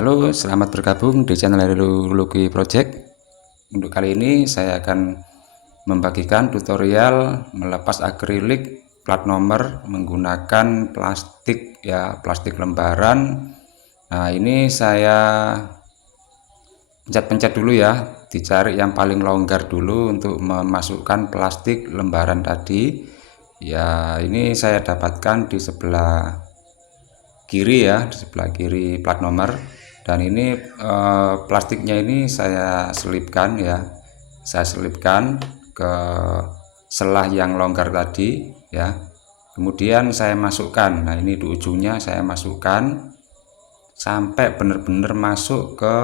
Halo, selamat bergabung di channel Lucky Project. Untuk kali ini saya akan membagikan tutorial melepas akrilik plat nomor menggunakan plastik plastik lembaran. Nah, ini saya pencet-pencet dulu ya, dicari yang paling longgar dulu untuk memasukkan plastik lembaran tadi. Ya, ini saya dapatkan di sebelah kiri ya, di sebelah kiri plat nomor. Dan ini plastiknya ini saya selipkan ya, saya selipkan ke selah yang longgar tadi ya, kemudian saya masukkan. Nah, ini di ujungnya saya masukkan sampai benar-benar masuk ke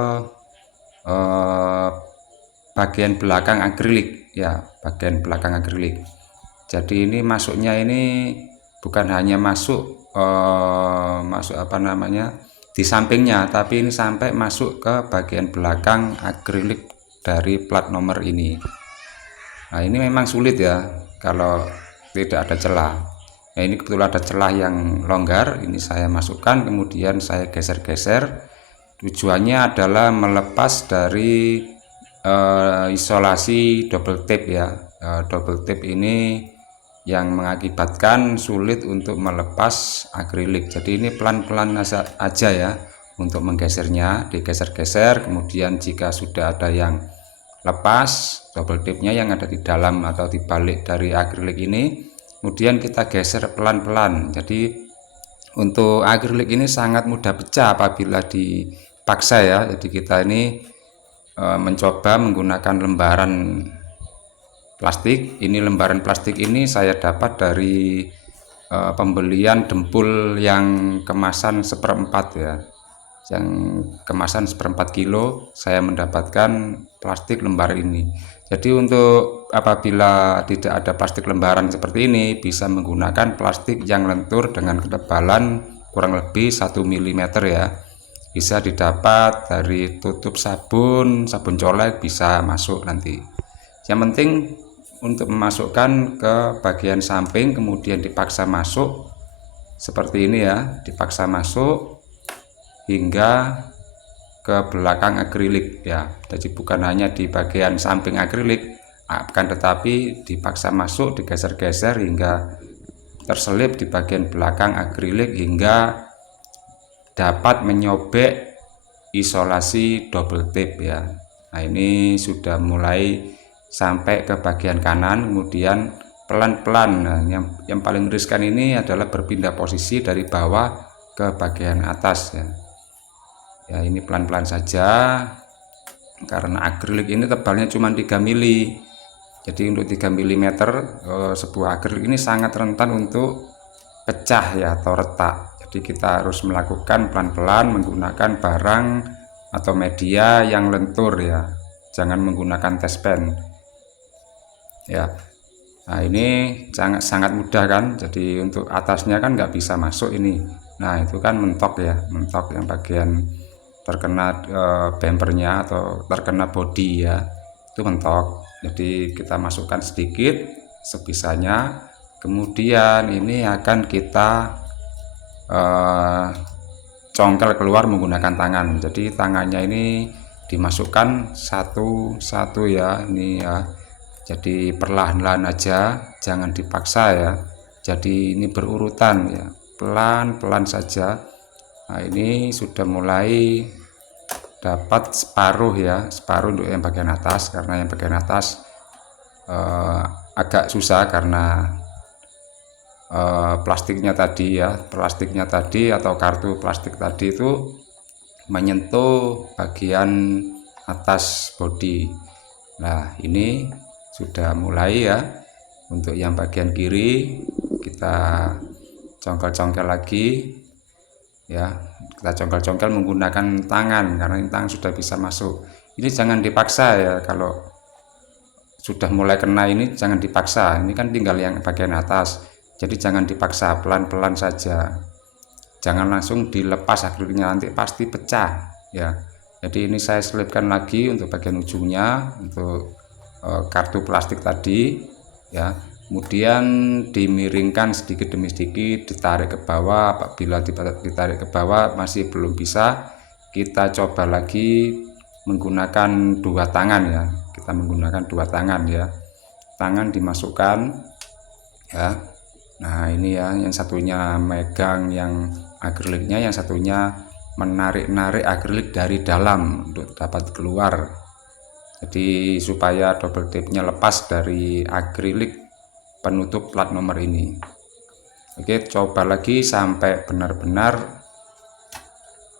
bagian belakang akrilik ya, bagian belakang akrilik. Jadi ini masuknya ini bukan hanya masuk di sampingnya, tapi ini sampai masuk ke bagian belakang akrilik dari plat nomor ini. Nah, ini memang sulit ya kalau tidak ada celah. Nah, ini kebetulan ada celah yang longgar, ini saya masukkan, kemudian saya geser-geser. Tujuannya adalah melepas dari isolasi double tape ya. Double tape ini yang mengakibatkan sulit untuk melepas akrilik. Jadi ini pelan-pelan aja ya untuk menggesernya, digeser-geser. Kemudian jika sudah ada yang lepas double tape-nya yang ada di dalam atau di balik dari akrilik ini, kemudian kita geser pelan-pelan. Jadi untuk akrilik ini sangat mudah pecah apabila dipaksa ya. Jadi kita ini mencoba menggunakan lembaran plastik. Ini lembaran plastik ini saya dapat dari pembelian dempul yang kemasan seperempat ya, yang kemasan seperempat kilo. Saya mendapatkan plastik lembar ini. Jadi untuk apabila tidak ada plastik lembaran seperti ini, bisa menggunakan plastik yang lentur dengan ketebalan kurang lebih 1 mm ya. Bisa didapat dari tutup sabun colek, bisa masuk nanti. Yang penting untuk memasukkan ke bagian samping, kemudian dipaksa masuk seperti ini ya, dipaksa masuk hingga ke belakang akrilik ya. Jadi bukan hanya di bagian samping akrilik, akan tetapi dipaksa masuk, digeser-geser hingga terselip di bagian belakang akrilik hingga dapat menyobek isolasi double tape ya. Nah, ini sudah mulai sampai ke bagian kanan, kemudian pelan-pelan. Nah, yang paling riskan ini adalah berpindah posisi dari bawah ke bagian atas ya. Ya, ini pelan-pelan saja karena akrilik ini tebalnya cuma 3 mili. Jadi untuk 3 mm sebuah akrilik ini sangat rentan untuk pecah ya atau retak. Jadi kita harus melakukan pelan-pelan menggunakan barang atau media yang lentur ya. Jangan menggunakan test pen ya. Nah, ini sangat mudah kan. Jadi untuk atasnya kan nggak bisa masuk ini. Nah, itu kan mentok ya, mentok yang bagian terkena bumpernya atau terkena bodi ya, itu mentok. Jadi kita masukkan sedikit sebisanya, kemudian ini akan kita congkel keluar menggunakan tangan. Jadi tangannya ini dimasukkan satu-satu ya, ini ya. Jadi perlahan-lahan aja, jangan dipaksa ya. Jadi ini berurutan ya, pelan-pelan saja. Nah, ini sudah mulai dapat separuh ya, separuh untuk yang bagian atas, karena yang bagian atas agak susah karena plastiknya tadi ya, plastiknya tadi atau kartu plastik tadi itu menyentuh bagian atas bodi. Nah, ini sudah mulai ya. Untuk yang bagian kiri kita congkel-congkel lagi ya, kita congkel-congkel menggunakan tangan karena ini tangan sudah bisa masuk. Ini jangan dipaksa ya, kalau sudah mulai kena ini jangan dipaksa. Ini kan tinggal yang bagian atas, jadi jangan dipaksa, pelan-pelan saja. Jangan langsung dilepas akriliknya, nanti pasti pecah ya. Jadi ini saya selipkan lagi untuk bagian ujungnya untuk kartu plastik tadi ya. Kemudian dimiringkan sedikit demi sedikit, ditarik ke bawah. Apabila ditarik ke bawah masih belum bisa, kita coba lagi menggunakan dua tangan ya. Kita menggunakan dua tangan ya. Tangan dimasukkan ya. Nah ini ya, yang satunya megang yang akriliknya, yang satunya menarik-narik akrilik dari dalam untuk dapat keluar. Jadi supaya double tape-nya lepas dari akrilik penutup plat nomor ini. Oke, coba lagi sampai benar-benar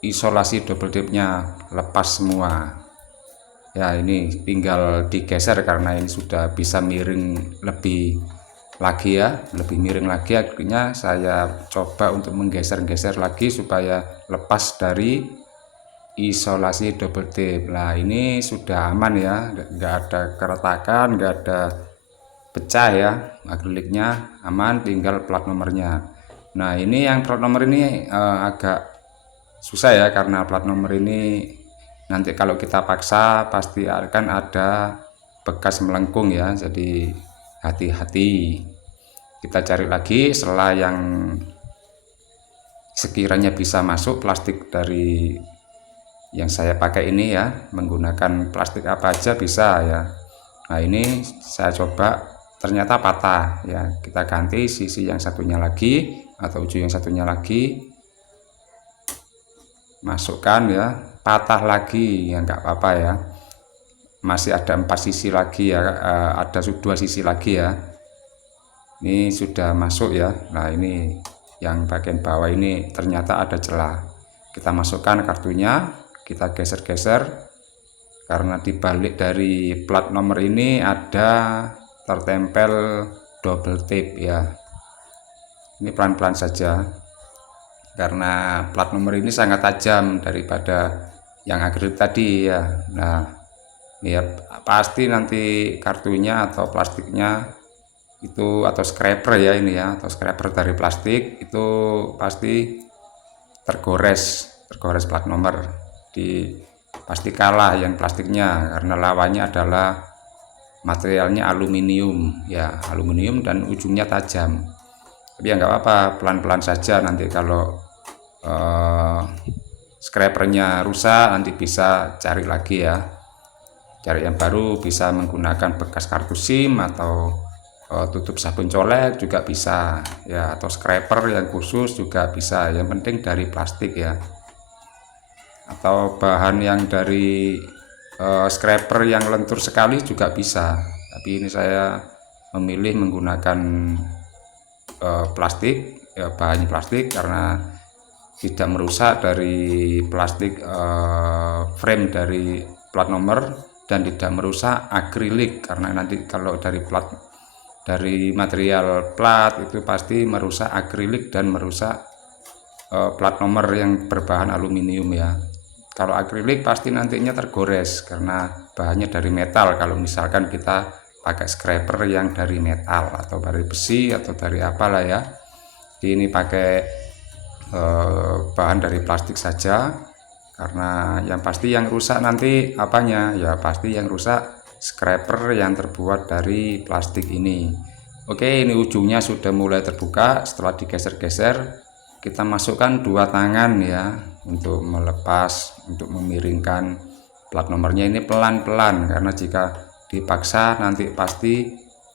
isolasi double tape-nya lepas semua. Ya ini tinggal digeser karena ini sudah bisa miring lebih lagi ya, lebih miring lagi. Akhirnya saya coba untuk menggeser-geser lagi supaya lepas dari isolasi double tape. Nah ini sudah aman ya, nggak ada keretakan, nggak ada pecah ya, akriliknya aman, tinggal plat nomornya. Nah ini yang plat nomor ini agak susah ya, karena plat nomor ini nanti kalau kita paksa pasti akan ada bekas melengkung ya, jadi hati-hati. Kita cari lagi setelah yang sekiranya bisa masuk plastik dari yang saya pakai ini ya, menggunakan plastik apa aja bisa ya. Nah ini saya coba, ternyata patah ya, kita ganti sisi yang satunya lagi atau ujung yang satunya lagi, masukkan ya, patah lagi ya, nggak apa-apa ya, masih ada 4 sisi lagi ya, ada 2 sisi lagi ya, ini sudah masuk ya. Nah ini yang bagian bawah ini ternyata ada celah, kita masukkan kartunya, kita geser-geser karena dibalik dari plat nomor ini ada tertempel double tape ya. Ini pelan-pelan saja karena plat nomor ini sangat tajam daripada yang akrilik tadi ya. Nah ya pasti nanti kartunya atau plastiknya itu, atau scraper ya ini ya, atau scraper dari plastik itu pasti tergores plat nomor, pasti kalah yang plastiknya karena lawannya adalah materialnya aluminium ya, aluminium dan ujungnya tajam. Tapi ya nggak apa-apa, pelan-pelan saja, nanti kalau scrapernya rusak nanti bisa cari lagi ya, cari yang baru, bisa menggunakan bekas kartu SIM atau tutup sabun colek juga bisa ya, atau scraper yang khusus juga bisa, yang penting dari plastik ya, atau bahan yang dari scraper yang lentur sekali juga bisa, tapi ini saya memilih menggunakan plastik ya, bahannya plastik karena tidak merusak dari plastik frame dari plat nomor, dan tidak merusak akrilik karena nanti kalau dari material plat itu pasti merusak akrilik dan merusak plat nomor yang berbahan aluminium ya. Kalau akrilik pasti nantinya tergores karena bahannya dari metal, kalau misalkan kita pakai scraper yang dari metal atau dari besi atau dari apalah ya. Jadi ini pakai bahan dari plastik saja, karena yang pasti yang rusak nanti apanya ya, pasti yang rusak scraper yang terbuat dari plastik ini. Oke, ini ujungnya sudah mulai terbuka. Setelah digeser-geser kita masukkan 2 tangan ya untuk melepas, untuk memiringkan plat nomornya. Ini pelan-pelan karena jika dipaksa nanti pasti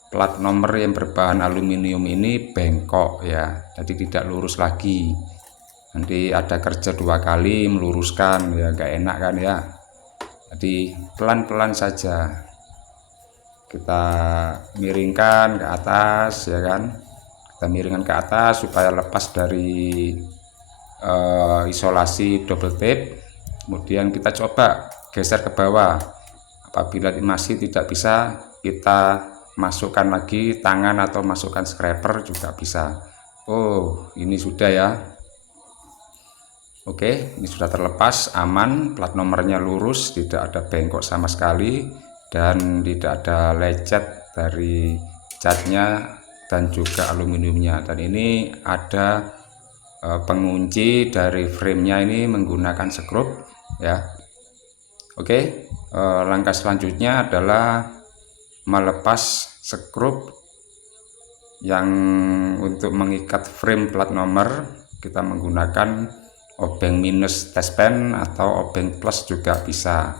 plat nomor yang berbahan aluminium ini bengkok ya, jadi tidak lurus lagi, nanti ada kerja 2 kali meluruskan ya, gak enak kan ya. Jadi pelan-pelan saja kita miringkan ke atas ya kan, kita miringkan ke atas supaya lepas dari isolasi double tape. Kemudian kita coba geser ke bawah, apabila masih tidak bisa kita masukkan lagi tangan atau masukkan scraper juga bisa. Oh ini sudah ya. Oke, ini sudah terlepas, aman, plat nomornya lurus, tidak ada bengkok sama sekali, dan tidak ada lecet dari catnya dan juga aluminiumnya. Dan ini ada pengunci dari framenya ini menggunakan skrup ya. Oke, langkah selanjutnya adalah melepas skrup yang untuk mengikat frame plat nomor. Kita menggunakan obeng minus tespen atau obeng plus juga bisa.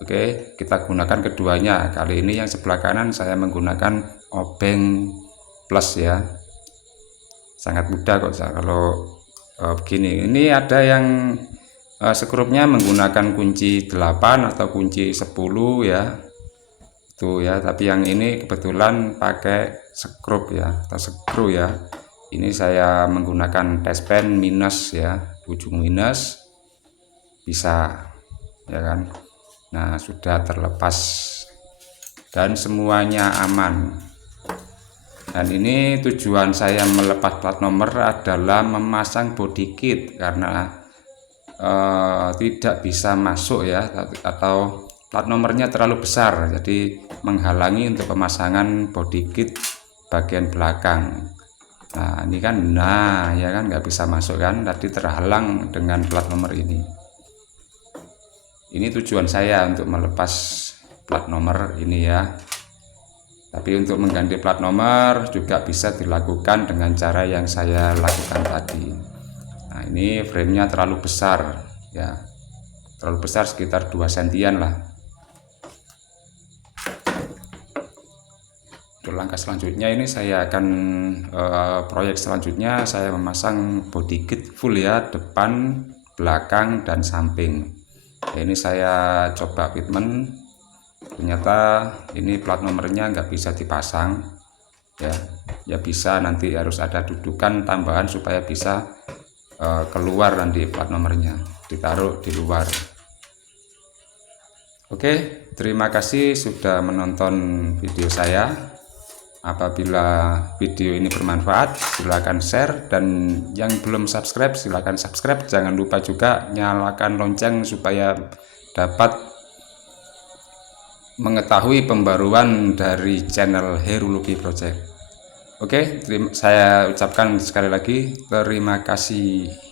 Oke, kita gunakan keduanya. Kali ini yang sebelah kanan saya menggunakan obeng plus ya. Sangat mudah kok kalau begini. Ini ada yang skrupnya menggunakan kunci 8 atau kunci 10 ya. Tuh ya, tapi yang ini kebetulan pakai skrup ya atau skru ya. Ini saya menggunakan tespen minus ya, ujung minus bisa ya kan. Nah, sudah terlepas dan semuanya aman. Dan ini tujuan saya melepas plat nomor adalah memasang body kit karena tidak bisa masuk ya, atau plat nomornya terlalu besar, jadi menghalangi untuk pemasangan body kit bagian belakang. Nah ini kan, ya kan nggak bisa masuk kan, tadi terhalang dengan plat nomor ini. Ini tujuan saya untuk melepas plat nomor ini ya. Tapi untuk mengganti plat nomor juga bisa dilakukan dengan cara yang saya lakukan tadi. Nah ini framenya terlalu besar ya, terlalu besar sekitar 2 sentian lah. Untuk langkah selanjutnya ini saya akan proyek selanjutnya saya memasang body kit full ya, depan, belakang, dan samping. Ya, ini saya coba fitment, ternyata ini plat nomornya nggak bisa dipasang ya bisa, nanti harus ada dudukan tambahan supaya bisa keluar nanti plat nomornya, ditaruh di luar. Oke, terima kasih sudah menonton video saya. Apabila video ini bermanfaat, silakan share, dan yang belum subscribe silakan subscribe. Jangan lupa juga nyalakan lonceng supaya dapat mengetahui pembaruan dari channel Herulupi Project. Oke, saya ucapkan sekali lagi terima kasih.